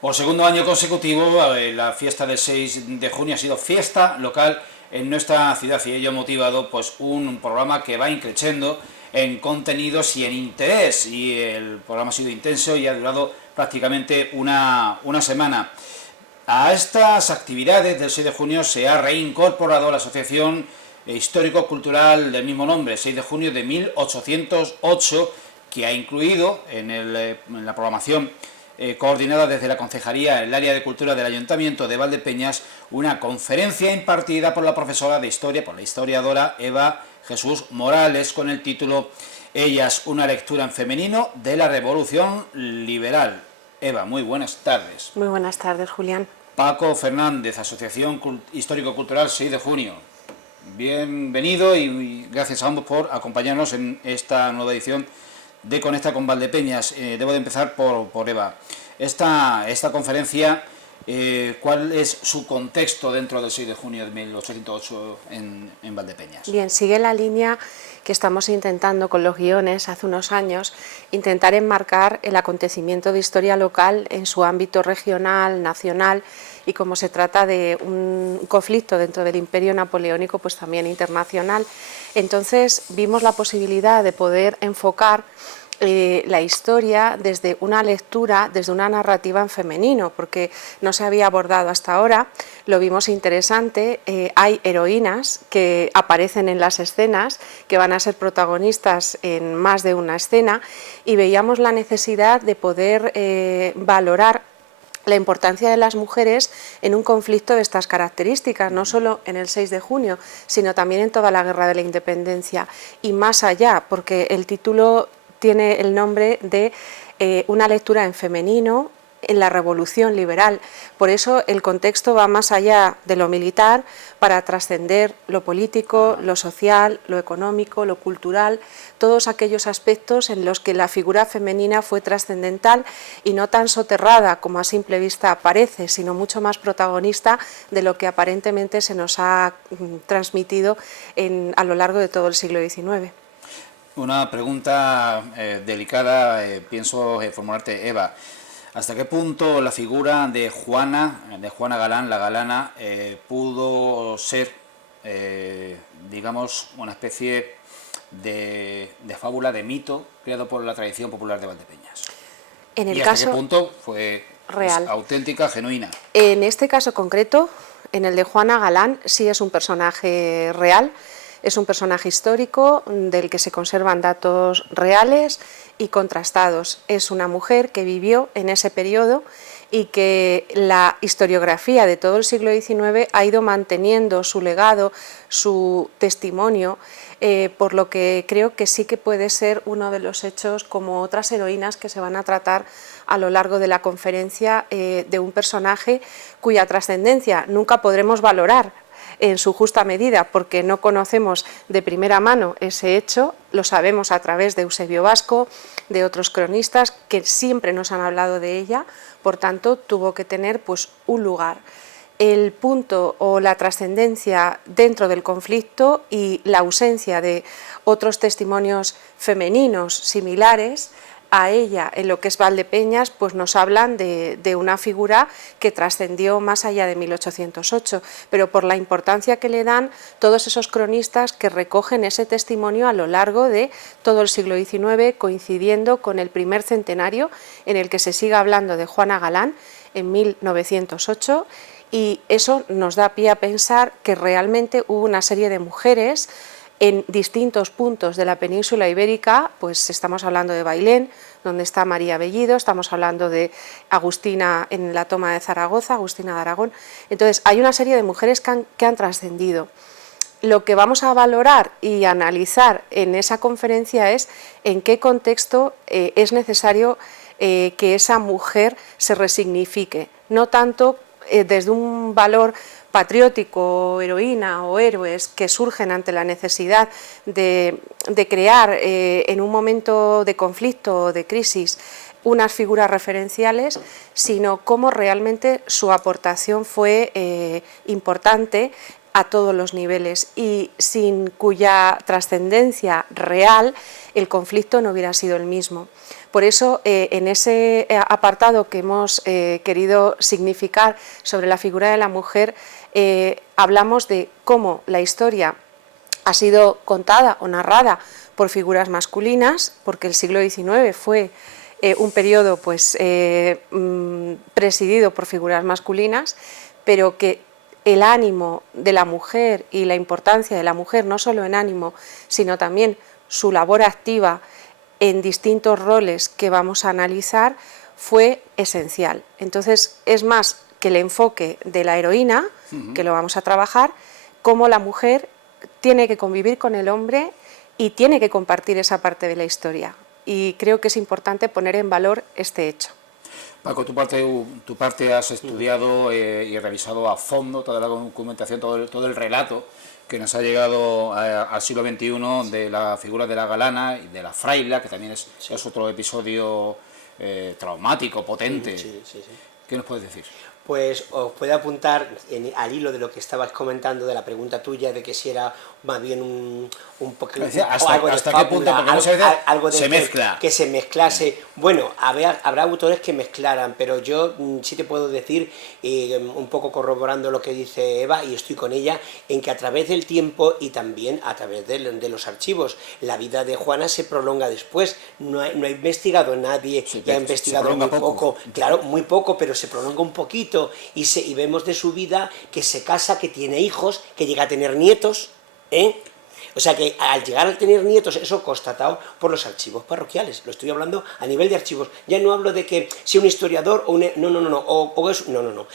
Por segundo año consecutivo, la fiesta del 6 de junio ha sido fiesta local en nuestra ciudad y ello ha motivado pues un programa que va increciendo en contenidos y en interés, y el programa ha sido intenso y ha durado prácticamente una semana. A estas actividades del 6 de junio se ha reincorporado la Asociación Histórico-Cultural del mismo nombre, 6 de junio de 1808, que ha incluido en la programación coordinada desde la Concejalía, el área de Cultura del Ayuntamiento de Valdepeñas, una conferencia impartida por la profesora de Historia, por la historiadora Eva Jesús Morales, con el título Ellas, una lectura en femenino de la Revolución Liberal. Eva, muy buenas tardes. Muy buenas tardes, Julián. Paco Fernández, Asociación Histórico-Cultural 6 de junio. Bienvenido y gracias a ambos por acompañarnos en esta nueva edición de Conecta con Valdepeñas. Debo de empezar por Eva. Esta conferencia, ¿cuál es su contexto dentro del 6 de junio de 1808 en Valdepeñas? Bien, sigue la línea que estamos intentando con los guiones hace unos años, intentar enmarcar el acontecimiento de historia local en su ámbito regional, nacional, y como se trata de un conflicto dentro del Imperio Napoleónico, pues también internacional. Entonces vimos la posibilidad de poder enfocar la historia desde una lectura, desde una narrativa en femenino, porque no se había abordado hasta ahora, lo vimos interesante. Hay heroínas que aparecen en las escenas, que van a ser protagonistas en más de una escena, y veíamos la necesidad de poder valorar la importancia de las mujeres en un conflicto de estas características, no solo en el 6 de junio, sino también en toda la Guerra de la Independencia, y más allá, porque el título tiene el nombre de una lectura en femenino en la Revolución Liberal. Por eso el contexto va más allá de lo militar, para trascender lo político, lo social, lo económico, lo cultural, todos aquellos aspectos en los que la figura femenina fue trascendental y no tan soterrada como a simple vista parece, sino mucho más protagonista de lo que aparentemente se nos ha transmitido a lo largo de todo el siglo XIX. Una pregunta delicada, pienso formularte, Eva. ¿Hasta qué punto la figura de Juana Galán, la galana, pudo ser, digamos, una especie de fábula, de mito, creado por la tradición popular de Valdepeñas? En el ¿Y caso hasta qué punto fue real, auténtica, genuina? En este caso concreto, en el de Juana Galán, sí es un personaje real. Es un personaje histórico del que se conservan datos reales y contrastados. Es una mujer que vivió en ese periodo y que la historiografía de todo el siglo XIX ha ido manteniendo su legado, su testimonio, por lo que creo que sí que puede ser uno de los hechos, como otras heroínas que se van a tratar a lo largo de la conferencia, de un personaje cuya trascendencia nunca podremos valorar en su justa medida, porque no conocemos de primera mano ese hecho, lo sabemos a través de Eusebio Vasco, de otros cronistas que siempre nos han hablado de ella, por tanto tuvo que tener pues un lugar. El punto o la trascendencia dentro del conflicto y la ausencia de otros testimonios femeninos similares a ella en lo que es Valdepeñas, pues nos hablan de una figura que trascendió más allá de 1808, pero por la importancia que le dan todos esos cronistas que recogen ese testimonio a lo largo de todo el siglo XIX, coincidiendo con el primer centenario en el que se sigue hablando de Juana Galán en 1908, y eso nos da pie a pensar que realmente hubo una serie de mujeres en distintos puntos de la península ibérica. Pues estamos hablando de Bailén, donde está María Bellido, estamos hablando de Agustina en la toma de Zaragoza, Agustina de Aragón. Entonces hay una serie de mujeres que han trascendido. Lo que vamos a valorar y analizar en esa conferencia es en qué contexto es necesario que esa mujer se resignifique, no tanto desde un valor patriótico, heroína o héroes que surgen ante la necesidad de crear en un momento de conflicto o de crisis unas figuras referenciales, sino cómo realmente su aportación fue importante a todos los niveles, y sin cuya trascendencia real el conflicto no hubiera sido el mismo. Por eso, en ese apartado que hemos querido significar sobre la figura de la mujer, hablamos de cómo la historia ha sido contada o narrada por figuras masculinas, porque el siglo XIX fue un periodo pues, presidido por figuras masculinas, pero que el ánimo de la mujer y la importancia de la mujer, no solo en ánimo, sino también su labor activa en distintos roles que vamos a analizar, fue esencial. Entonces, es más que el enfoque de la heroína, que lo vamos a trabajar, cómo la mujer tiene que convivir con el hombre y tiene que compartir esa parte de la historia. Y creo que es importante poner en valor este hecho. Paco, tu parte has estudiado y revisado a fondo toda la documentación, todo el relato que nos ha llegado al siglo XXI de la figura de la galana y de la fraila, que también es otro episodio traumático, potente. Sí. ¿Qué nos puedes decir? Pues os puedo apuntar al hilo de lo que estabas comentando, de la pregunta tuya, de que si era más bien un poquito... ¿Hasta qué punto? Porque muchas veces algo de se mezcla. Que se mezclase. Bueno, habrá autores que mezclaran, pero yo sí te puedo decir, un poco corroborando lo que dice Eva, y estoy con ella, en que a través del tiempo y también a través de los archivos, la vida de Juana se prolonga después. No ha investigado nadie, ha investigado muy poco. Claro, muy poco, pero se prolonga un poquito. Y vemos de su vida que se casa, que tiene hijos, que llega a tener nietos, O sea que al llegar a tener nietos, eso constatado por los archivos parroquiales, lo estoy hablando a nivel de archivos, ya no hablo de que sea un historiador o un... No.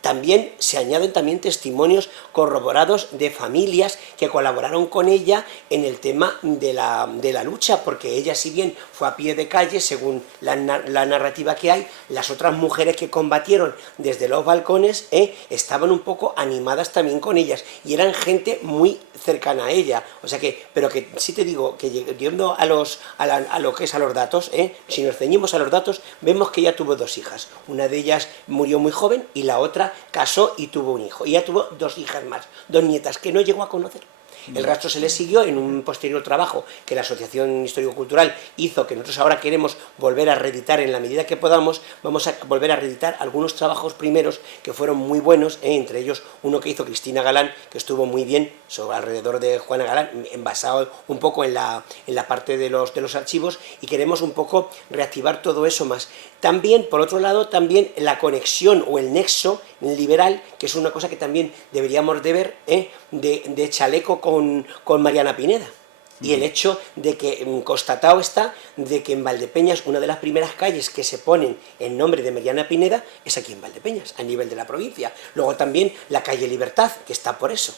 También se añaden también testimonios corroborados de familias que colaboraron con ella en el tema de la lucha, porque ella, si bien fue a pie de calle, según la narrativa que hay, las otras mujeres que combatieron desde los balcones estaban un poco animadas también con ellas, y eran gente muy cercana a ella. O sea que, pero que sí te digo, que yendo a lo que es a los datos, si nos ceñimos a los datos, vemos que ella tuvo 2 hijas. Una de ellas murió muy joven y la otra casó y tuvo un hijo. Y ella tuvo 2 hijas más, 2 nietas, que no llegó a conocer. El rastro se le siguió en un posterior trabajo que la Asociación Histórico-Cultural hizo, que nosotros ahora queremos volver a reeditar en la medida que podamos. Vamos a volver a reeditar algunos trabajos primeros que fueron muy buenos, entre ellos uno que hizo Cristina Galán, que estuvo muy bien, sobre alrededor de Juana Galán, basado un poco en la parte de los archivos, y queremos un poco reactivar todo eso más. También, por otro lado, también la conexión o el nexo liberal, que es una cosa que también deberíamos de ver, de Chaleco con Mariana Pineda. Y el hecho de que constatado está de que en Valdepeñas una de las primeras calles que se ponen en nombre de Mariana Pineda es aquí en Valdepeñas, a nivel de la provincia. Luego también la calle Libertad, que está por eso.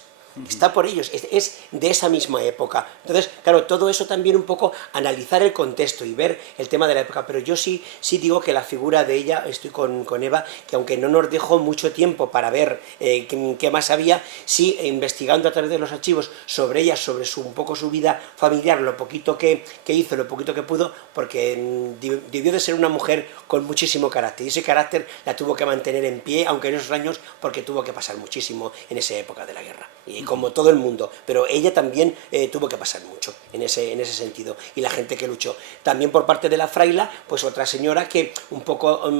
Está por ellos, es de esa misma época. Entonces, claro, todo eso también un poco analizar el contexto y ver el tema de la época, pero yo sí digo que la figura de ella, estoy con Eva, que aunque no nos dejó mucho tiempo para ver qué más había, sí, investigando a través de los archivos sobre ella, sobre un poco su vida familiar, lo poquito que hizo, lo poquito que pudo, porque debió de ser una mujer con muchísimo carácter, y ese carácter la tuvo que mantener en pie, aunque en esos años, porque tuvo que pasar muchísimo en esa época de la guerra. Y como todo el mundo, pero ella también tuvo que pasar mucho en ese sentido, y la gente que luchó. También por parte de la fraila, pues otra señora que un poco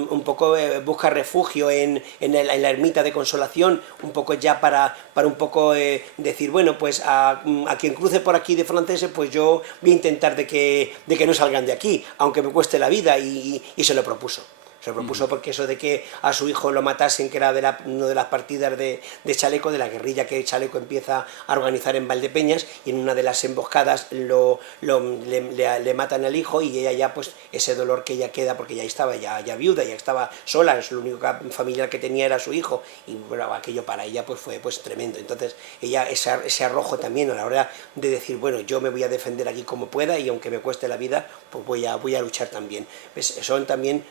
busca refugio en la ermita de Consolación, un poco ya para un poco decir, bueno, pues a quien cruce por aquí de franceses, pues yo voy a intentar de que no salgan de aquí, aunque me cueste la vida, y se lo propuso. Se lo propuso porque eso de que a su hijo lo matasen, que era una de las partidas de Chaleco, de la guerrilla que Chaleco empieza a organizar en Valdepeñas, y en una de las emboscadas le matan al hijo, y ella ya, pues, ese dolor que ella queda, porque ya estaba ya viuda, ya estaba sola, lo único familiar que tenía era su hijo, y bueno, aquello para ella pues fue tremendo. Entonces ella, ese arrojo también a la hora de decir, bueno, yo me voy a defender aquí como pueda, y aunque me cueste la vida, pues voy a luchar también. Pues son también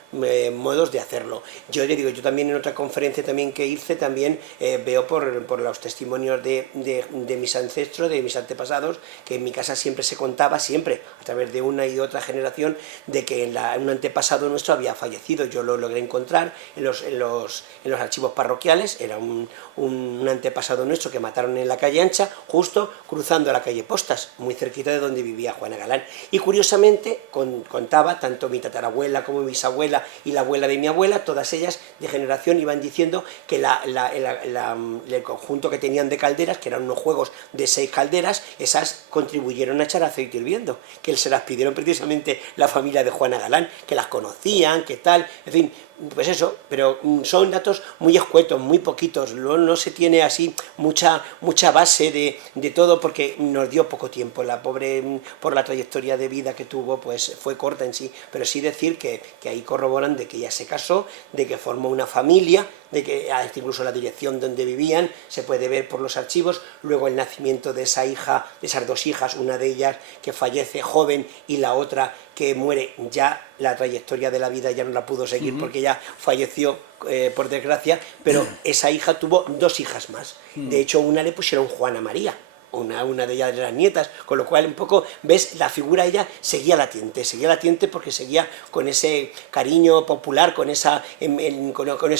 cómodos de hacerlo. Yo le digo, yo también en otra conferencia también que hice, también veo por los testimonios de mis ancestros, de mis antepasados, que en mi casa siempre se contaba, siempre, a través de una y otra generación, de que un antepasado nuestro había fallecido. Yo lo logré encontrar en los archivos parroquiales. Era un antepasado nuestro que mataron en la calle Ancha, justo cruzando la calle Postas, muy cerquita de donde vivía Juana Galán. Y curiosamente contaba, tanto mi tatarabuela como mi bisabuela y la abuela de mi abuela, todas ellas de generación iban diciendo que el conjunto que tenían de calderas, que eran unos juegos de 6 calderas, esas contribuyeron a echar aceite hirviendo, que se las pidieron precisamente la familia de Juana Galán, que las conocían, que tal, en fin, pues eso, pero son datos muy escuetos, muy poquitos, no se tiene así mucha base de todo, porque nos dio poco tiempo. La pobre, por la trayectoria de vida que tuvo, pues fue corta en sí, pero sí decir que ahí corroboran de que ella se casó, de que formó una familia, de que incluso la dirección donde vivían se puede ver por los archivos, luego el nacimiento de esa hija, de esas 2 hijas, una de ellas que fallece joven y la otra que muere. Ya la trayectoria de la vida ya no la pudo seguir porque ya falleció, por desgracia, pero esa hija tuvo 2 hijas más. De hecho, una le pusieron Juana María, una de ellas de las nietas, con lo cual un poco, ves, la figura ella seguía latiente porque seguía con ese cariño popular, con ese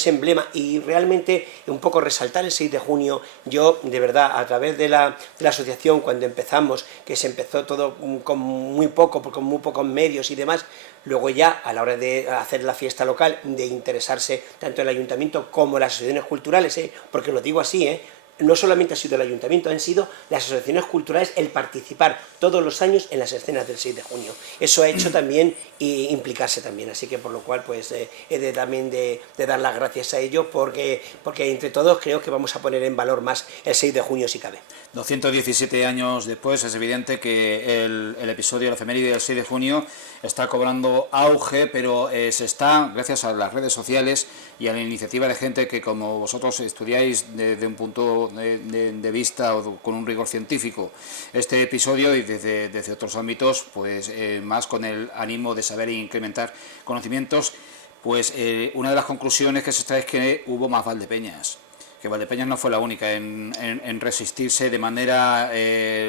emblema, y realmente un poco resaltar el 6 de junio, yo de verdad, a través de la asociación, cuando empezamos, que se empezó todo con muy pocos medios y demás, luego ya a la hora de hacer la fiesta local, de interesarse tanto el ayuntamiento como las asociaciones culturales, porque lo digo así, no solamente ha sido el ayuntamiento, han sido las asociaciones culturales el participar todos los años en las escenas del 6 de junio. Eso ha hecho también implicarse también, así que por lo cual pues he también de dar las gracias a ellos, porque entre todos creo que vamos a poner en valor más el 6 de junio si cabe. 217 años después es evidente que el episodio, la efeméride del 6 de junio está cobrando auge, pero se está, gracias a las redes sociales y a la iniciativa de gente que, como vosotros, estudiáis desde un punto de vista o con un rigor científico este episodio, y desde otros ámbitos, pues más con el ánimo de saber e incrementar conocimientos, pues una de las conclusiones que se extrae es que hubo más Valdepeñas. Que Valdepeñas no fue la única en resistirse de manera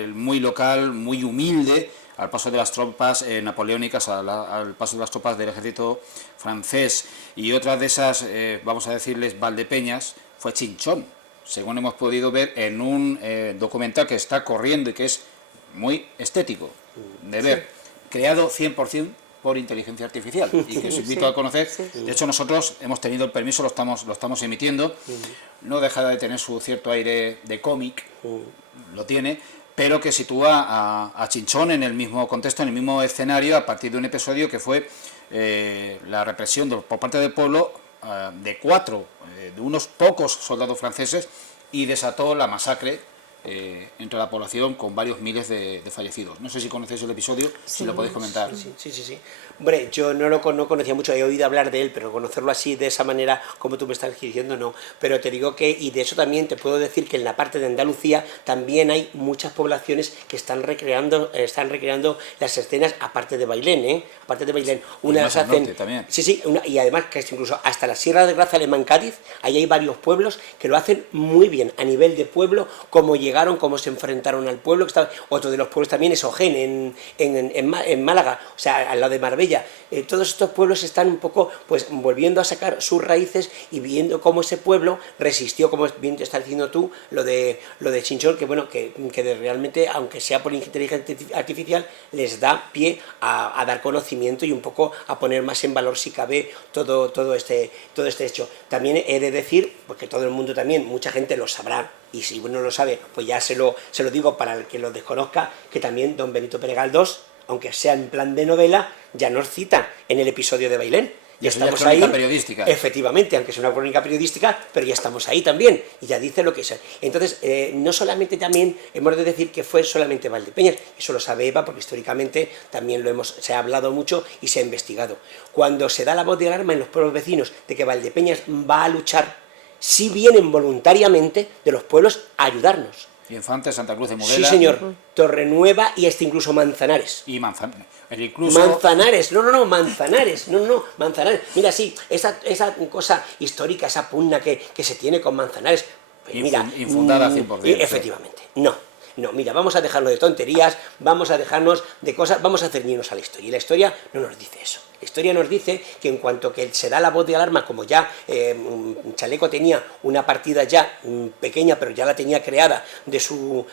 muy local, muy humilde, al paso de las tropas napoleónicas, al paso de las tropas del ejército francés. Y otra de esas, vamos a decirles, Valdepeñas, fue Chinchón, según hemos podido ver en un documental que está corriendo y que es muy estético de ver, creado 100% por inteligencia artificial, y que os invito a conocer. De hecho, nosotros hemos tenido el permiso, lo estamos emitiendo. No deja de tener su cierto aire de cómic, lo tiene, pero que sitúa a Chinchón en el mismo contexto, en el mismo escenario, a partir de un episodio que fue la represión por parte del pueblo de unos pocos soldados franceses, y desató la masacre entre la población, con varios miles de fallecidos. No sé si conocéis el episodio, si lo podéis comentar. Sí. Hombre, yo no conocía mucho, he oído hablar de él, pero conocerlo así, de esa manera, como tú me estás diciendo, no. Pero te digo que, y de eso también te puedo decir que en la parte de Andalucía también hay muchas poblaciones que están recreando las escenas, aparte de Bailén, aparte de Bailén. Una las hacen también. Sí, y además que incluso hasta la Sierra de Grazalema en Cádiz, ahí hay varios pueblos que lo hacen muy bien, a nivel de pueblo, cómo llegaron, cómo se enfrentaron al pueblo. Otro de los pueblos también es Ojén, en Málaga, o sea, al lado de Marbella. Todos estos pueblos están un poco pues volviendo a sacar sus raíces y viendo cómo ese pueblo resistió, como bien te estás diciendo tú, lo de Chinchón, que bueno, que realmente, aunque sea por inteligencia artificial, les da pie a dar conocimiento y un poco a poner más en valor, si cabe, todo este hecho. También he de decir, porque todo el mundo también, mucha gente lo sabrá, y si uno lo sabe, pues ya se lo digo para el que lo desconozca, que también don Benito Pérez Galdós, aunque sea en plan de novela, ya nos cita en el episodio de Bailén. Ya estamos ahí. Periodística. Efectivamente, aunque es una crónica periodística, pero ya estamos ahí también, y ya dice lo que es. Entonces, no solamente también hemos de decir que fue solamente Valdepeñas, eso lo sabe Eva, porque históricamente también se ha hablado mucho y se ha investigado. Cuando se da la voz de alarma en los pueblos vecinos de que Valdepeñas va a luchar, sí vienen voluntariamente de los pueblos a ayudarnos. Infante, Santa Cruz de Sí, Mudela. señor. Torrenueva y hasta incluso Manzanares. Y Manzanares. Incluso... Manzanares, Manzanares, Manzanares. Mira, sí, esa cosa histórica, esa pugna que se tiene con Manzanares, pues mira... Infundada 100%. Efectivamente, no, mira, vamos a dejarlo de tonterías, vamos a dejarnos de cosas, vamos a ceñirnos a la historia. Y la historia no nos dice eso. La historia nos dice que en cuanto que se da la voz de alarma, como ya Chaleco tenía una partida ya pequeña, pero ya la tenía creada de su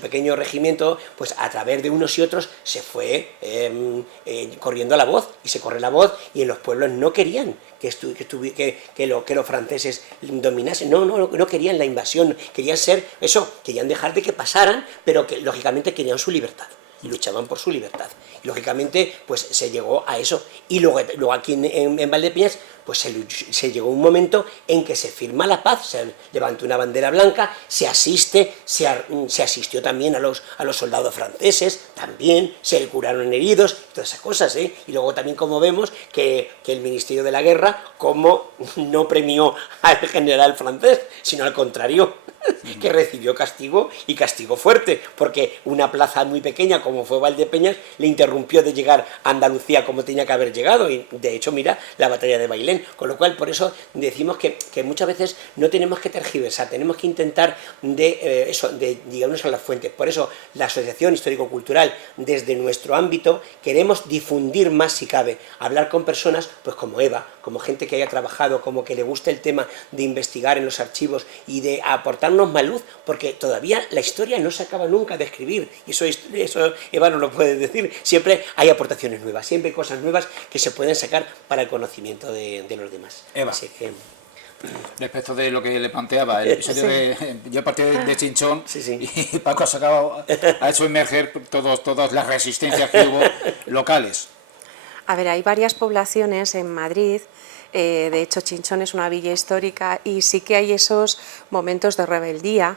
pequeño regimiento, pues a través de unos y otros se fue corriendo la voz, y se corre la voz, y en los pueblos no querían que los franceses dominasen, no querían la invasión, querían dejar de que pasaran, pero que lógicamente querían su libertad. Y luchaban por su libertad. Y lógicamente, pues se llegó a eso. Y luego aquí en Valdepeñas, pues se llegó un momento en que se firma la paz, se levantó una bandera blanca, se asistió también a los soldados franceses, también se curaron heridos, todas esas cosas, ¿eh? Y luego también, como vemos, que el Ministerio de la Guerra, como no premió al general francés, sino al contrario, que recibió castigo, y castigo fuerte, porque una plaza muy pequeña como fue Valdepeñas le interrumpió de llegar a Andalucía como tenía que haber llegado, y de hecho mira la batalla de Bailén, con lo cual por eso decimos que muchas veces no tenemos que tergiversar, tenemos que intentar de llegarnos a las fuentes. Por eso la Asociación Histórico-Cultural, desde nuestro ámbito, queremos difundir más si cabe, hablar con personas pues como Eva, como gente que haya trabajado, como que le guste el tema de investigar en los archivos y de aportarnos más luz, porque todavía la historia no se acaba nunca de escribir, y eso Eva nos lo puede decir, siempre hay aportaciones nuevas, siempre hay cosas nuevas que se pueden sacar para el conocimiento de los demás. Eva, así que... respecto de lo que le planteaba, el episodio yo partí de Chinchón, sí. y Paco ha hecho emerger todas las resistencias que hubo locales. A ver, hay varias poblaciones en Madrid, de hecho Chinchón es una villa histórica, y sí que hay esos momentos de rebeldía,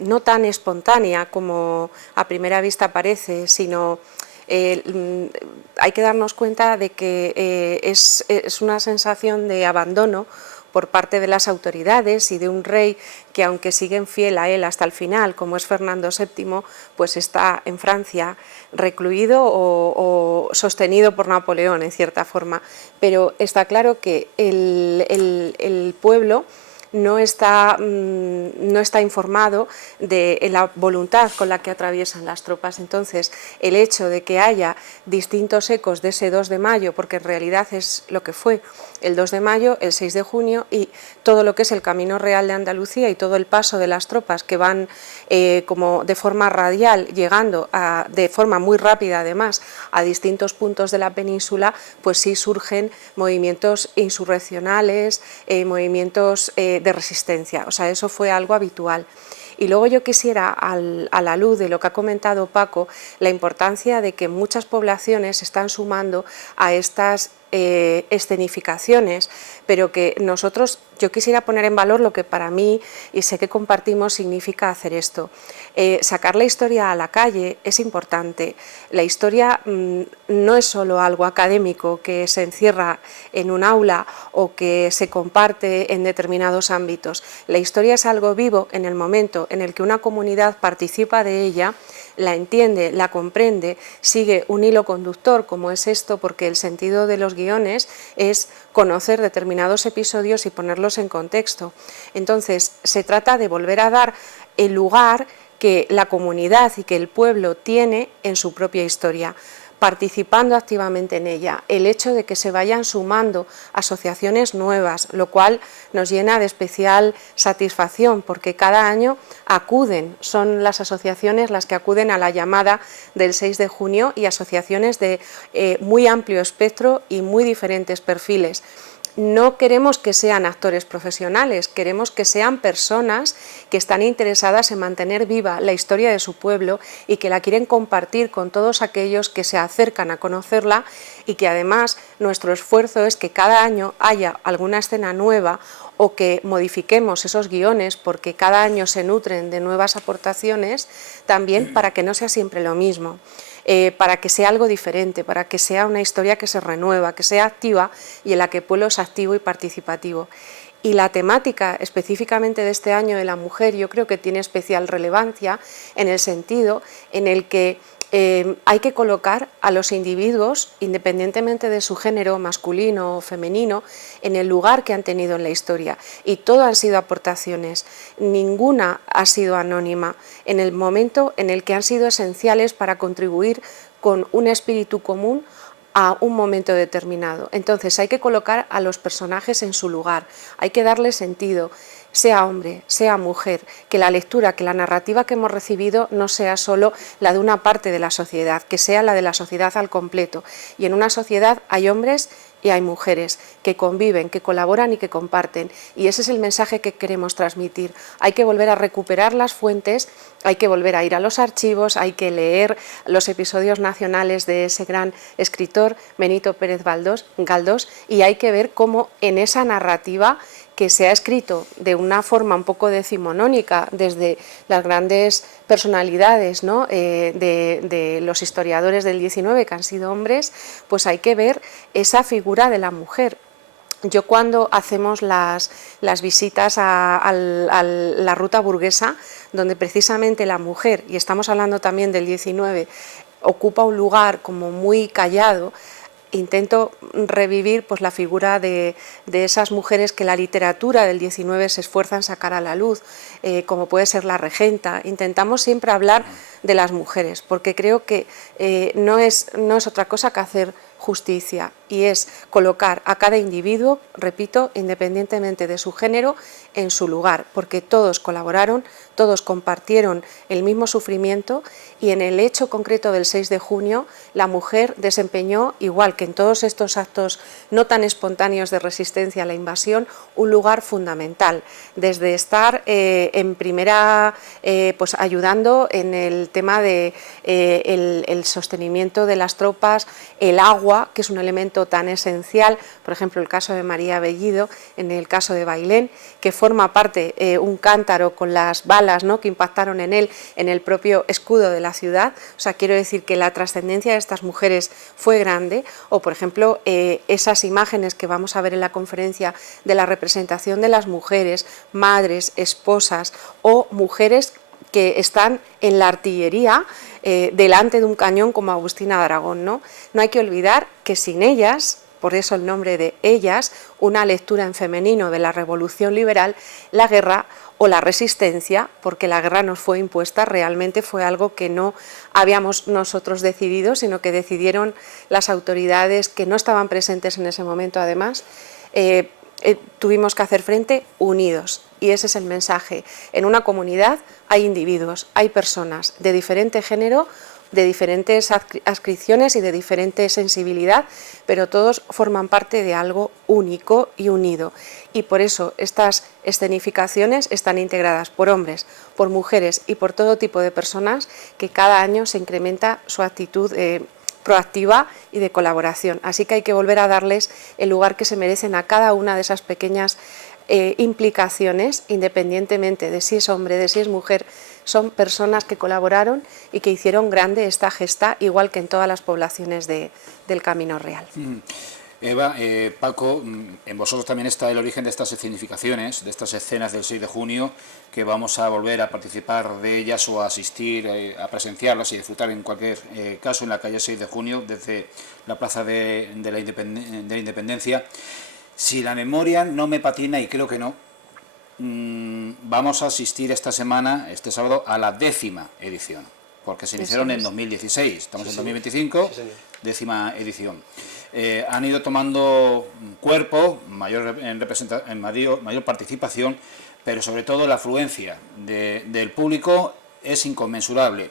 no tan espontánea como a primera vista parece, sino hay que darnos cuenta de que es una sensación de abandono por parte de las autoridades y de un rey que, aunque siguen fiel a él hasta el final, como es Fernando VII, pues está en Francia recluido o sostenido por Napoleón en cierta forma. Pero está claro que el pueblo no está informado de la voluntad con la que atraviesan las tropas. Entonces, el hecho de que haya distintos ecos de ese 2 de mayo, porque en realidad es lo que fue el 2 de mayo, el 6 de junio, y todo lo que es el Camino Real de Andalucía y todo el paso de las tropas que van como de forma radial, llegando de forma muy rápida además a distintos puntos de la península, pues sí surgen movimientos insurreccionales, movimientos de resistencia. O sea, eso fue algo habitual. Y luego yo quisiera, a la luz de lo que ha comentado Paco, la importancia de que muchas poblaciones están sumando a estas escenificaciones, pero que nosotros, yo quisiera poner en valor lo que para mí, y sé que compartimos, significa hacer esto. Sacar la historia a la calle es importante. La historia no es solo algo académico que se encierra en un aula o que se comparte en determinados ámbitos. La historia es algo vivo en el momento en el que una comunidad participa de ella, la entiende, la comprende, sigue un hilo conductor como es esto, porque el sentido de los guiones es conocer determinados episodios y ponerlos en contexto. Entonces, se trata de volver a dar el lugar que la comunidad y que el pueblo tiene en su propia historia, participando activamente en ella. El hecho de que se vayan sumando asociaciones nuevas, lo cual nos llena de especial satisfacción, porque cada año son las asociaciones las que acuden a la llamada del 6 de junio, y asociaciones de muy amplio espectro y muy diferentes perfiles. No queremos que sean actores profesionales, queremos que sean personas que están interesadas en mantener viva la historia de su pueblo y que la quieren compartir con todos aquellos que se acercan a conocerla, y que además nuestro esfuerzo es que cada año haya alguna escena nueva o que modifiquemos esos guiones, porque cada año se nutren de nuevas aportaciones, también para que no sea siempre lo mismo. Para que sea algo diferente, para que sea una historia que se renueva, que sea activa y en la que el pueblo es activo y participativo. Y la temática específicamente de este año de la mujer yo creo que tiene especial relevancia en el sentido en el que hay que colocar a los individuos, independientemente de su género masculino o femenino, en el lugar que han tenido en la historia. Y todo han sido aportaciones, ninguna ha sido anónima, en el momento en el que han sido esenciales para contribuir con un espíritu común a un momento determinado. Entonces hay que colocar a los personajes en su lugar, hay que darle sentido, sea hombre, sea mujer, que la lectura, que la narrativa que hemos recibido no sea solo la de una parte de la sociedad, que sea la de la sociedad al completo. Y en una sociedad hay hombres y hay mujeres que conviven, que colaboran y que comparten. Y ese es el mensaje que queremos transmitir. Hay que volver a recuperar las fuentes, hay que volver a ir a los archivos, hay que leer los episodios nacionales de ese gran escritor, Benito Pérez Galdós, y hay que ver cómo en esa narrativa que se ha escrito de una forma un poco decimonónica desde las grandes personalidades, ¿no? de los historiadores del XIX que han sido hombres, pues hay que ver esa figura de la mujer. Yo cuando hacemos las visitas a la ruta burguesa, donde precisamente la mujer, y estamos hablando también del XIX, ocupa un lugar como muy callado, intento revivir pues, la figura de esas mujeres que la literatura del XIX se esfuerza en sacar a la luz, como puede ser la regenta. Intentamos siempre hablar de las mujeres, porque creo que no es otra cosa que hacer justicia, y es colocar a cada individuo, repito, independientemente de su género, en su lugar, porque todos colaboraron, todos compartieron el mismo sufrimiento, y en el hecho concreto del 6 de junio la mujer desempeñó, igual que en todos estos actos no tan espontáneos de resistencia a la invasión, un lugar fundamental, desde estar en primera, pues ayudando en el tema de el sostenimiento de las tropas, el agua, que es un elemento tan esencial, por ejemplo el caso de María Bellido, en el caso de Bailén, que forma parte un cántaro con las balas, ¿no?, que impactaron en él, en el propio escudo de la ciudad. O sea, quiero decir que la trascendencia de estas mujeres fue grande, o por ejemplo esas imágenes que vamos a ver en la conferencia de la representación de las mujeres, madres, esposas o mujeres que están en la artillería delante de un cañón como Agustina de Aragón, ¿no? No hay que olvidar que sin ellas, por eso el nombre de ellas, una lectura en femenino de la revolución liberal, la guerra o la resistencia, porque la guerra nos fue impuesta, realmente fue algo que no habíamos nosotros decidido, sino que decidieron las autoridades que no estaban presentes en ese momento, además, tuvimos que hacer frente unidos, y ese es el mensaje. En una comunidad hay individuos, hay personas de diferente género, de diferentes adscripciones y de diferente sensibilidad, pero todos forman parte de algo único y unido. Y por eso estas escenificaciones están integradas por hombres, por mujeres y por todo tipo de personas, que cada año se incrementa su actitud proactiva y de colaboración. Así que hay que volver a darles el lugar que se merecen a cada una de esas pequeñas implicaciones, independientemente de si es hombre, de si es mujer. Son personas que colaboraron y que hicieron grande esta gesta, igual que en todas las poblaciones del Camino Real. Eva, Paco, en vosotros también está el origen de estas escenificaciones, de estas escenas del 6 de junio, que vamos a volver a participar de ellas o a asistir, a presenciarlas y disfrutar en cualquier caso en la calle 6 de junio, desde la Plaza de la Independencia. Si la memoria no me patina, y creo que no, vamos a asistir esta semana, este sábado, a la 10ª edición, porque se iniciaron en 2016, estamos en 2025, 10ª edición. Han ido tomando cuerpo, mayor participación, pero sobre todo la afluencia del público es inconmensurable,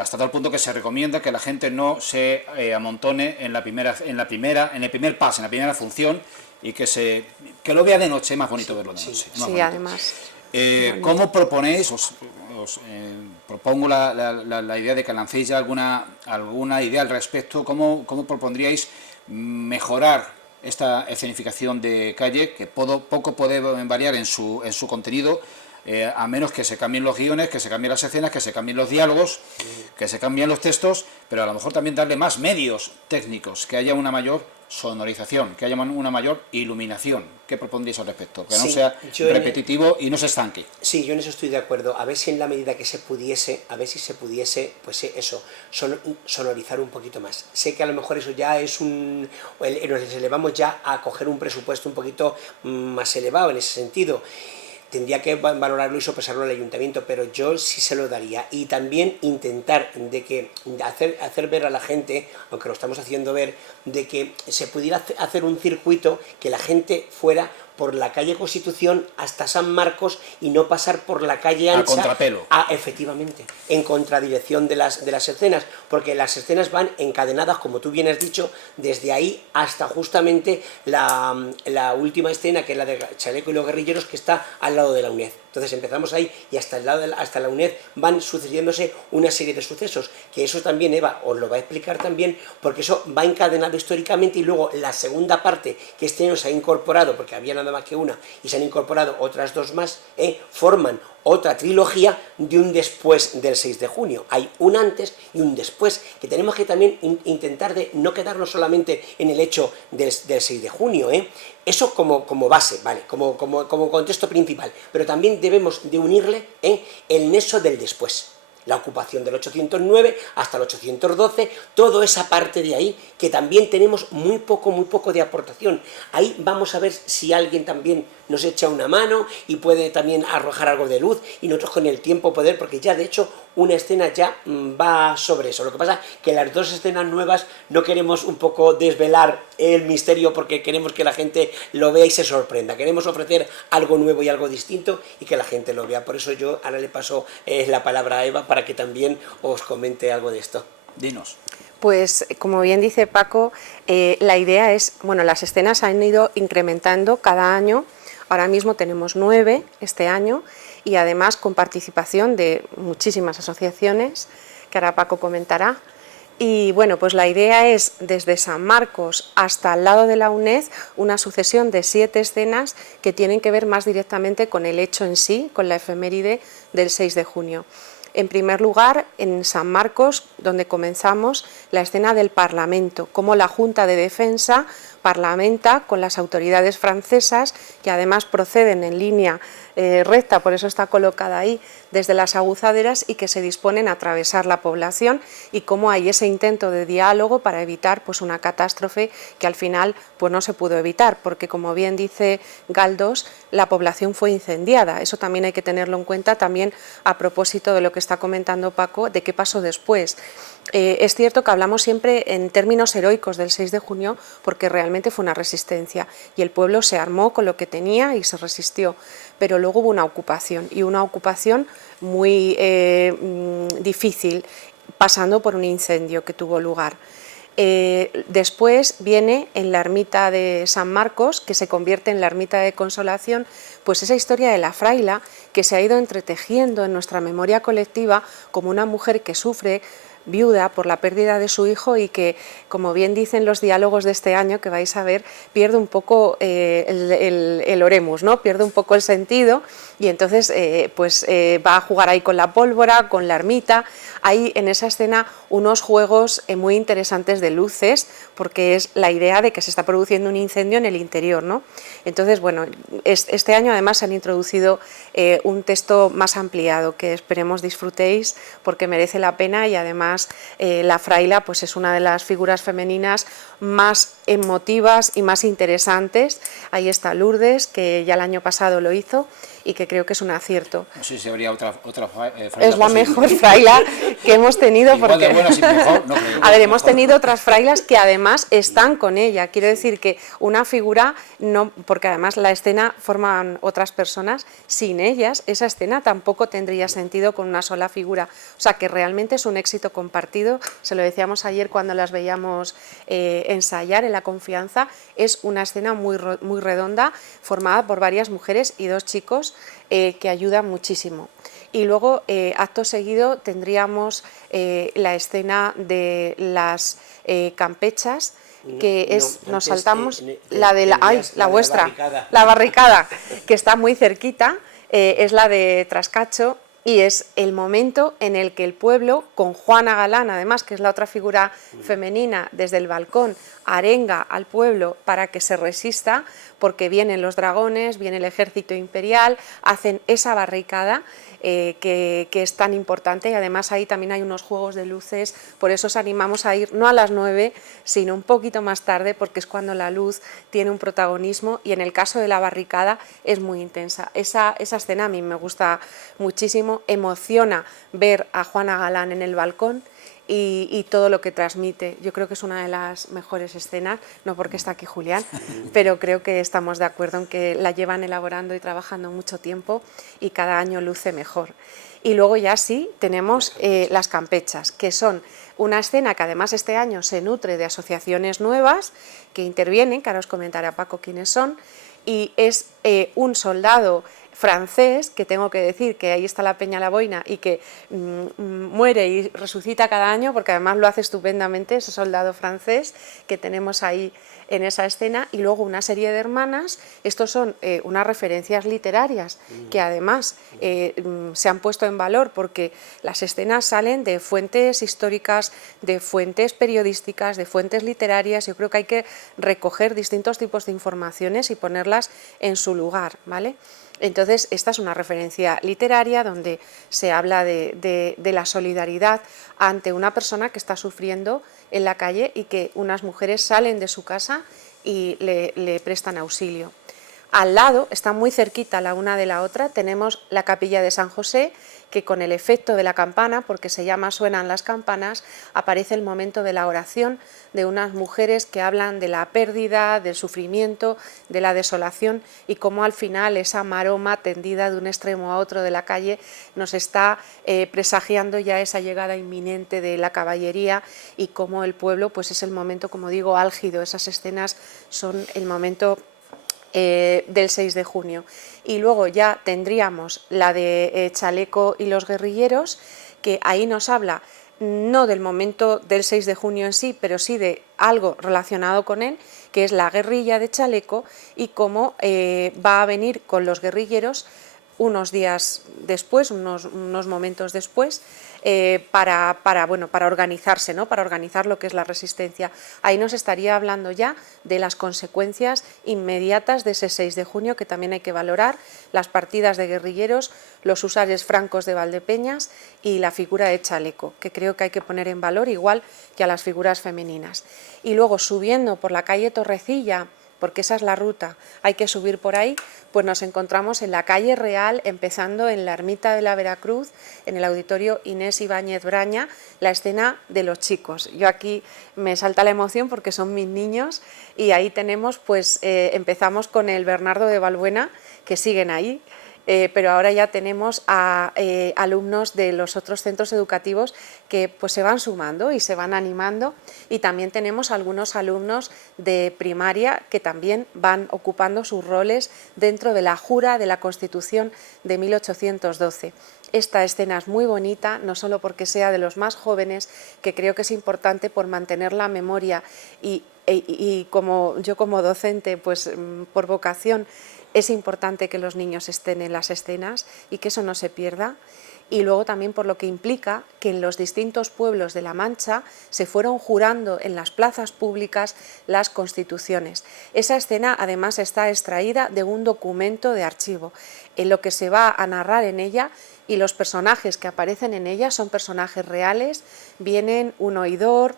hasta tal punto que se recomienda que la gente no se amontone en el primer pase, en la primera función, y que lo vea de noche, más bonito verlo de noche. Sí, además. ¿Cómo proponéis? Os propongo la idea de que lancéis ya alguna idea al respecto. ¿Cómo propondríais mejorar esta escenificación de calle, que poco puede variar en su contenido, a menos que se cambien los guiones, que se cambien las escenas, que se cambien los diálogos, que se cambien los textos, pero a lo mejor también darle más medios técnicos, que haya una mayor sonorización, que haya una mayor iluminación. ¿Qué propondréis al respecto? Que no Sí, sea yo repetitivo y no se estanque. Sí, yo en eso estoy de acuerdo. A ver si en la medida que se pudiese, a ver si se pudiese, pues eso, sonorizar un poquito más. Sé que a lo mejor eso ya es nos elevamos ya a coger un presupuesto un poquito más elevado en ese sentido. Tendría que valorarlo y sopesarlo el ayuntamiento, pero yo sí se lo daría. Y también intentar hacer ver a la gente, aunque lo estamos haciendo ver, de que se pudiera hacer un circuito que la gente fuera por la calle Constitución hasta San Marcos y no pasar por la calle ancha. A contrapelo. Efectivamente, en contradirección de las escenas, porque las escenas van encadenadas, como tú bien has dicho, desde ahí hasta justamente la última escena, que es la de Chaleco y los guerrilleros, que está al lado de la UNED. Entonces empezamos ahí y hasta la UNED van sucediéndose una serie de sucesos, que eso también Eva os lo va a explicar también, porque eso va encadenado históricamente, y luego la segunda parte, que este año se ha incorporado, porque había nada más que una, y se han incorporado otras dos más, forman otra trilogía de un después del 6 de junio. Hay un antes y un después, que tenemos que también intentar de no quedarnos solamente en el hecho del 6 de junio, eso como base, ¿vale? Como contexto principal, pero también debemos de unirle el nexo del después. La ocupación del 809 hasta el 812, toda esa parte de ahí, que también tenemos muy poco de aportación. Ahí vamos a ver si alguien también nos echa una mano y puede también arrojar algo de luz, y nosotros con el tiempo poder, porque ya de hecho una escena ya va sobre eso. Lo que pasa es que las dos escenas nuevas no queremos un poco desvelar el misterio, porque queremos que la gente lo vea y se sorprenda. Queremos ofrecer algo nuevo y algo distinto y que la gente lo vea. Por eso yo ahora le paso la palabra a Eva para que también os comente algo de esto. Dinos. Pues como bien dice Paco, la idea es, bueno, las escenas han ido incrementando cada año. Ahora mismo tenemos 9 este año, y además con participación de muchísimas asociaciones, que ahora Paco comentará. Y bueno, pues la idea es desde San Marcos hasta el lado de la UNED una sucesión de 7 escenas que tienen que ver más directamente con el hecho en sí, con la efeméride del 6 de junio. En primer lugar, en San Marcos, donde comenzamos, la escena del Parlamento, cómo la Junta de Defensa parlamenta con las autoridades francesas, que además proceden en línea recta, por eso está colocada ahí, desde las aguzaderas, y que se disponen a atravesar la población, y cómo hay ese intento de diálogo para evitar pues una catástrofe que al final pues no se pudo evitar, porque como bien dice Galdós, la población fue incendiada. Eso también hay que tenerlo en cuenta, también a propósito de lo que está comentando Paco, de qué pasó después. Es cierto que hablamos siempre en términos heroicos del 6 de junio porque realmente fue una resistencia y el pueblo se armó con lo que tenía y se resistió, pero luego hubo una ocupación, y una ocupación muy difícil, pasando por un incendio que tuvo lugar. Después viene en la ermita de San Marcos, que se convierte en la ermita de Consolación, pues esa historia de la fraila que se ha ido entretejiendo en nuestra memoria colectiva como una mujer que sufre, viuda, por la pérdida de su hijo, y que, como bien dicen los diálogos de este año, que vais a ver, pierde un poco el oremus, ¿no? Pierde un poco el sentido, y entonces va a jugar ahí con la pólvora, con la ermita. Hay en esa escena unos juegos muy interesantes de luces, porque es la idea de que se está produciendo un incendio en el interior, ¿no? Entonces, bueno, este año además se han introducido un texto más ampliado, que esperemos disfrutéis, porque merece la pena, y además la fraila pues es una de las figuras femeninas más emotivas y más interesantes. Ahí está Lourdes, que ya el año pasado lo hizo y que creo que es un acierto. No sé si habría otra fraila es la posible. mejor fraila que hemos tenido. Igual porque de buena, si mejor, no creo. A ver, hemos tenido otras frailas que además están con ella. Quiero decir que una figura, no, porque además la escena forman otras personas, sin ellas esa escena tampoco tendría sentido con una sola figura. O sea que realmente es un éxito compartido. Se lo decíamos ayer cuando las veíamos ensayar en La Confianza. Es una escena muy redonda, formada por varias mujeres y 2 chicos, que ayudan muchísimo. Y luego, acto seguido, tendríamos la escena de las campechas, que nos saltamos la vuestra, la barricada, que está muy cerquita, es la de Trascacho, y es el momento en el que el pueblo, con Juana Galán, además, que es la otra figura femenina, desde el balcón arenga al pueblo para que se resista, porque vienen los dragones, viene el ejército imperial, hacen esa barricada que es tan importante, y además ahí también hay unos juegos de luces, por eso os animamos a ir no a las 9, sino un poquito más tarde, porque es cuando la luz tiene un protagonismo, y en el caso de la barricada es muy intensa. Esa escena a mí me gusta muchísimo, emociona ver a Juana Galán en el balcón, y todo lo que transmite. Yo creo que es una de las mejores escenas, no porque está aquí Julián, pero creo que estamos de acuerdo en que la llevan elaborando y trabajando mucho tiempo y cada año luce mejor. Y luego ya sí tenemos las campechas, que son una escena que además este año se nutre de asociaciones nuevas que intervienen, que ahora os comentará Paco quiénes son, y es un soldado francés, que tengo que decir que ahí está la Peña La Boina y que muere y resucita cada año, porque además lo hace estupendamente ese soldado francés que tenemos ahí en esa escena, y luego una serie de hermanas. Estos son unas referencias literarias que además se han puesto en valor, porque las escenas salen de fuentes históricas, de fuentes periodísticas, de fuentes literarias. Yo creo que hay que recoger distintos tipos de informaciones y ponerlas en su lugar, ¿vale? Entonces, esta es una referencia literaria donde se habla de la solidaridad ante una persona que está sufriendo en la calle y que unas mujeres salen de su casa y le prestan auxilio. Al lado, está muy cerquita la una de la otra, tenemos la capilla de San José, que con el efecto de la campana, porque se llama Suenan las campanas, aparece el momento de la oración de unas mujeres que hablan de la pérdida, del sufrimiento, de la desolación, y cómo al final esa maroma tendida de un extremo a otro de la calle nos está presagiando ya esa llegada inminente de la caballería, y cómo el pueblo pues es el momento, como digo, álgido. Esas escenas son el momento del 6 de junio. Y luego ya tendríamos la de Chaleco y los guerrilleros, que ahí nos habla no del momento del 6 de junio en sí, pero sí de algo relacionado con él, que es la guerrilla de Chaleco, y cómo va a venir con los guerrilleros unos días después, unos momentos después, para organizarse, ¿no? Para organizar lo que es la resistencia. Ahí nos estaría hablando ya de las consecuencias inmediatas de ese 6 de junio, que también hay que valorar: las partidas de guerrilleros, los húsares francos de Valdepeñas y la figura de Chaleco, que creo que hay que poner en valor, igual que a las figuras femeninas. Y luego, subiendo por la calle Torrecilla, porque esa es la ruta, hay que subir por ahí, pues nos encontramos en la calle Real, empezando en la ermita de la Veracruz, en el auditorio Inés Ibáñez Braña, la escena de los chicos. Yo aquí me salta la emoción porque son mis niños, y ahí tenemos, pues empezamos con el Bernardo de Balbuena, que siguen ahí, pero ahora ya tenemos a alumnos de los otros centros educativos que pues se van sumando y se van animando, y también tenemos algunos alumnos de primaria que también van ocupando sus roles dentro de la jura de la Constitución de 1812. Esta escena es muy bonita, no solo porque sea de los más jóvenes, que creo que es importante por mantener la memoria, y como yo como docente, pues por vocación, es importante que los niños estén en las escenas y que eso no se pierda. Y luego también por lo que implica que en los distintos pueblos de La Mancha se fueron jurando en las plazas públicas las constituciones. Esa escena además está extraída de un documento de archivo, en lo que se va a narrar en ella, y los personajes que aparecen en ella son personajes reales. Vienen un oidor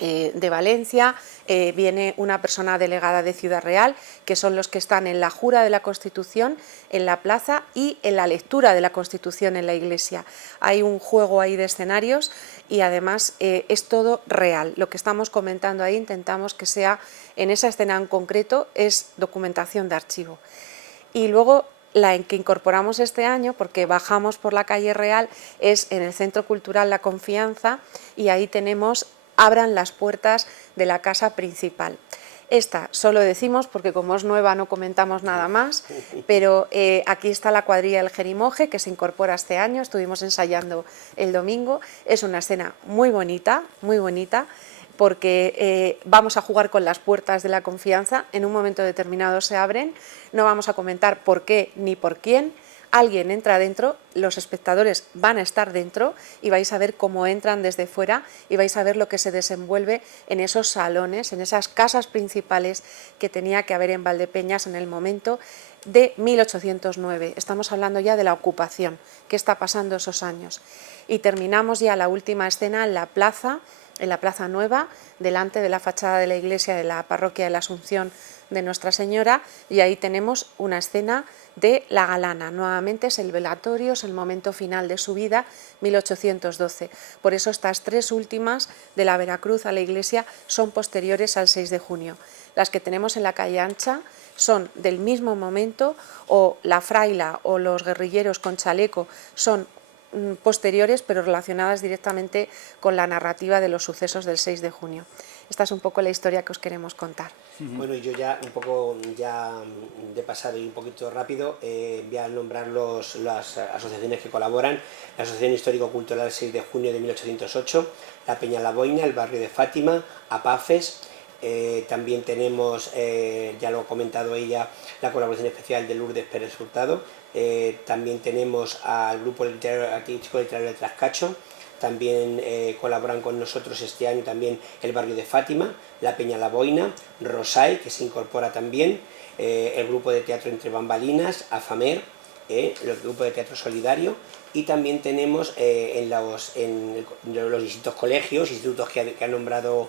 de Valencia, viene una persona delegada de Ciudad Real, que son los que están en la jura de la Constitución en la plaza y en la lectura de la Constitución en la iglesia. Hay un juego ahí de escenarios, y además es todo real. Lo que estamos comentando ahí intentamos que sea, en esa escena en concreto, es documentación de archivo. Y luego la en que incorporamos este año, porque bajamos por la calle Real, es en el Centro Cultural La Confianza, y ahí tenemos Abran las puertas de la casa principal. Esta solo decimos porque como es nueva no comentamos nada más, pero aquí está la cuadrilla del Jerimoje, que se incorpora este año, estuvimos ensayando el domingo. Es una escena muy bonita, porque vamos a jugar con las puertas de la confianza, en un momento determinado se abren, no vamos a comentar por qué ni por quién. alguien entra dentro, los espectadores van a estar dentro y vais a ver cómo entran desde fuera y vais a ver lo que se desenvuelve en esos salones, en esas casas principales que tenía que haber en Valdepeñas en el momento de 1809. Estamos hablando ya de la ocupación, qué está pasando esos años. Y terminamos ya la última escena en la Plaza Nueva, delante de la fachada de la iglesia de la parroquia de la Asunción de Nuestra Señora, y ahí tenemos una escena de la Galana. Nuevamente es el velatorio, es el momento final de su vida, 1812. Por eso estas tres últimas, de la Veracruz a la iglesia, son posteriores al 6 de junio. Las que tenemos en la calle Ancha son del mismo momento, o la fraila o los guerrilleros con chaleco son posteriores, pero relacionadas directamente con la narrativa de los sucesos del 6 de junio. Esta es un poco la historia que os queremos contar. Bueno, yo ya un poco, ya de pasado y un poquito rápido, voy a nombrar las asociaciones que colaboran. La Asociación Histórico-Cultural 6 de junio de 1808, la Peña La Boina, el barrio de Fátima, APAFES. También tenemos, ya lo ha comentado ella, la colaboración especial de Lourdes Pérez Hurtado. También tenemos al Grupo Artístico Literario de Trascacho. También colaboran con nosotros este año también el barrio de Fátima, la Peña La Boina, Rosay, que se incorpora también, el grupo de teatro Entre Bambalinas, AFAMER, el grupo de teatro solidario, y también tenemos en los distintos colegios, institutos que ha nombrado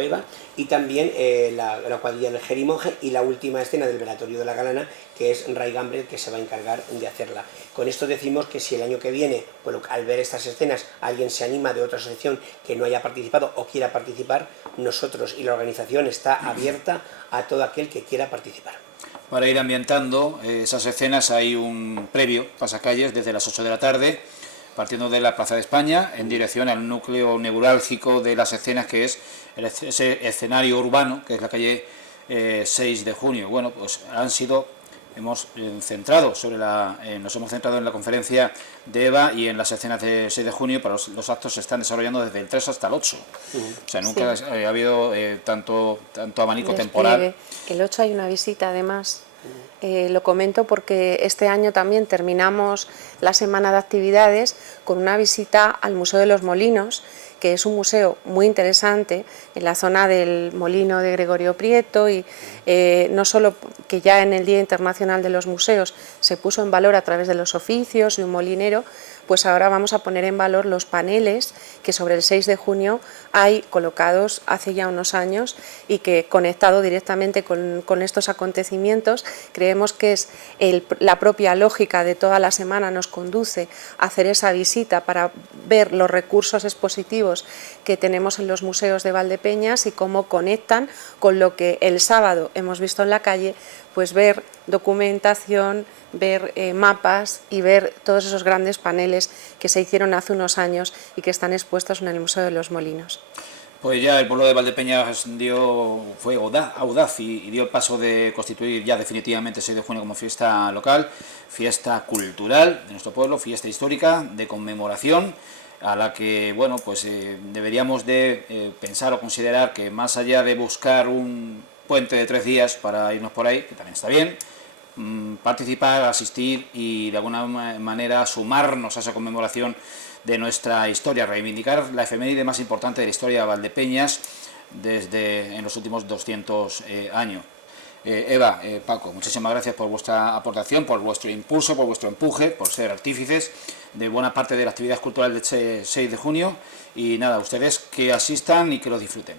Eva, y también la cuadrilla del Jerimonje, y la última escena del velatorio de la Galana, que es Ray Gambre el que se va a encargar de hacerla. Con esto decimos que si el año que viene, bueno, al ver estas escenas, alguien se anima de otra asociación que no haya participado o quiera participar, nosotros y la organización está abierta a todo aquel que quiera participar. Para ir ambientando esas escenas hay un previo pasacalles desde las 8 de la tarde, partiendo de la Plaza de España en dirección al núcleo neurálgico de las escenas, que es ese escenario urbano, que es la calle 6 de junio. Bueno, pues nos hemos centrado en la conferencia de Eva y en las escenas de 6 de junio, pero los actos se están desarrollando desde el 3 hasta el 8. O sea, nunca ha habido tanto abanico temporal. El 8 hay una visita, además. Lo comento porque este año también terminamos la semana de actividades con una visita al Museo de los Molinos, que es un museo muy interesante en la zona del molino de Gregorio Prieto, y no solo que ya en el Día Internacional de los Museos se puso en valor a través de los oficios de un molinero, pues ahora vamos a poner en valor los paneles que sobre el 6 de junio hay colocados hace ya unos años, y que, conectado directamente con estos acontecimientos, creemos que es la propia lógica de toda la semana nos conduce a hacer esa visita para ver los recursos expositivos que tenemos en los museos de Valdepeñas y cómo conectan con lo que el sábado hemos visto en la calle, pues ver documentación, ver mapas y ver todos esos grandes paneles que se hicieron hace unos años y que están expuestos en el Museo de los Molinos. Pues ya el pueblo de Valdepeñas fue audaz y dio el paso de constituir ya definitivamente el 6 de junio como fiesta local, fiesta cultural de nuestro pueblo, fiesta histórica de conmemoración, a la que, bueno, pues deberíamos de pensar o considerar que, más allá de buscar un puente de 3 días para irnos por ahí, que también está bien, participar, asistir y de alguna manera sumarnos a esa conmemoración de nuestra historia, reivindicar la efeméride más importante de la historia de Valdepeñas en los últimos 200 años. Eva, Paco, muchísimas gracias por vuestra aportación, por vuestro impulso, por vuestro empuje, por ser artífices de buena parte de la actividad cultural del 6 de junio, y nada, ustedes que asistan y que lo disfruten.